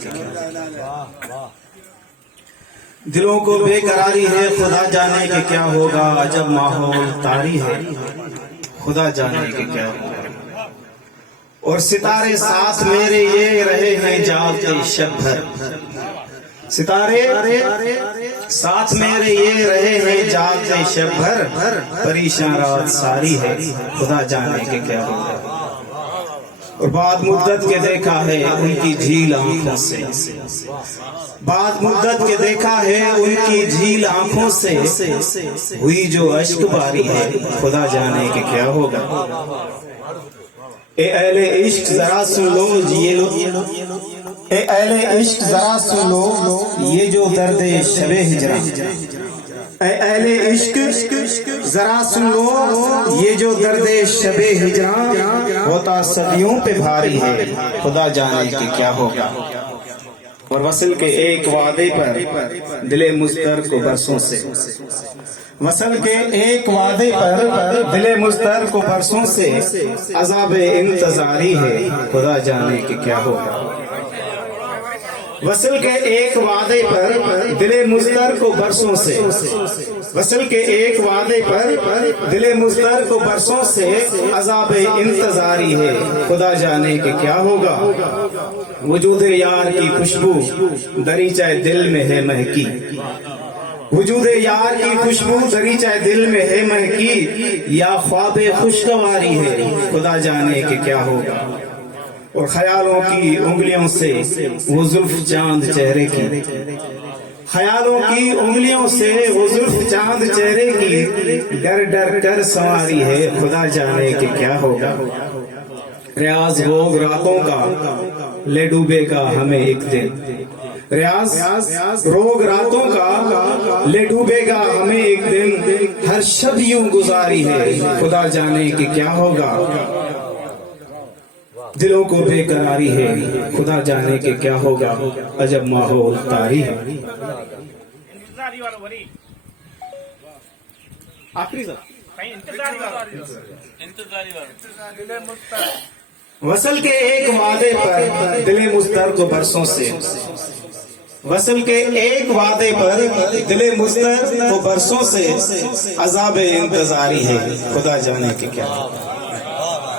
کے کیا دلوں کو بے قراری ہے خدا جانے کے کیا ہوگا عجب ماحول طاری ہے خدا جانے کے کیا ہوگا اور ستارے ساتھ میرے یہ رہے ہیں جاگتے شب بھر ستارے ساتھ میرے یہ رہے ہیں جاگتے شب بھر پریشان رات ساری ہے خدا جانے کے کیا ہوگا اور بعد مدت کے دیکھا ہے ان کی جھیل آنکھوں سے بعد مدت کے دیکھا ہے ان کی جھیل آنکھوں سے ہوئی جو اشک باری ہے خدا جانے کے کیا ہوگا اے اہل عشق ذرا سن لو اے اہل عشق ذرا سن لو یہ جو درد شب ہجراں اے اہل عشق ذرا سن لو یہ جو درد شب ہجراں ہوتا صدیوں پہ بھاری ہے خدا جانے کے کیا ہوگا اور وصل کے ایک وعدے پر دل مضطر کو برسوں سے وصل کے ایک وعدے پر دل مضطر کو برسوں سے عذاب انتظاری ہے خدا جانے کے کیا ہوگا وصل کے ایک وعدے پر دل مضطر کو برسوں سے وصل کے ایک وعدے پر دل مضطر کو برسوں سے عذاب انتظاری ہے خدا جانے کے کیا ہوگا وجود یار کی خوشبو دریچہ دل میں ہے مہکی وجود یار کی خوشبو دریچہ دل میں ہے مہکی یا خواب خوشگواری ہے خدا جانے کے کیا ہوگا اور خیالوں کی انگلیوں سے وہ زلف چاند چہرے کی خیالوں کی انگلیوں سے وہ زلف چاند چہرے کی ڈر ڈر کر سواری ہے خدا جانے کے کیا ہوگا ریاض روگ راتوں کا لے ڈوبے گا ہمیں ایک دن ریاض روگ راتوں کا لے ڈوبے گا ہمیں ایک دن ہر شب یوں گزاری ہے خدا جانے کے کیا ہوگا دلوں کو بے قراری ہے خدا جانے کے کیا ہوگا عجب ماحول طاری ہے وصل کے ایک وعدے پر دل مضطر کو برسوں سے وصل کے ایک وعدے پر دل مضطر کو برسوں سے عذاب انتظاری ہے خدا جانے کے کیا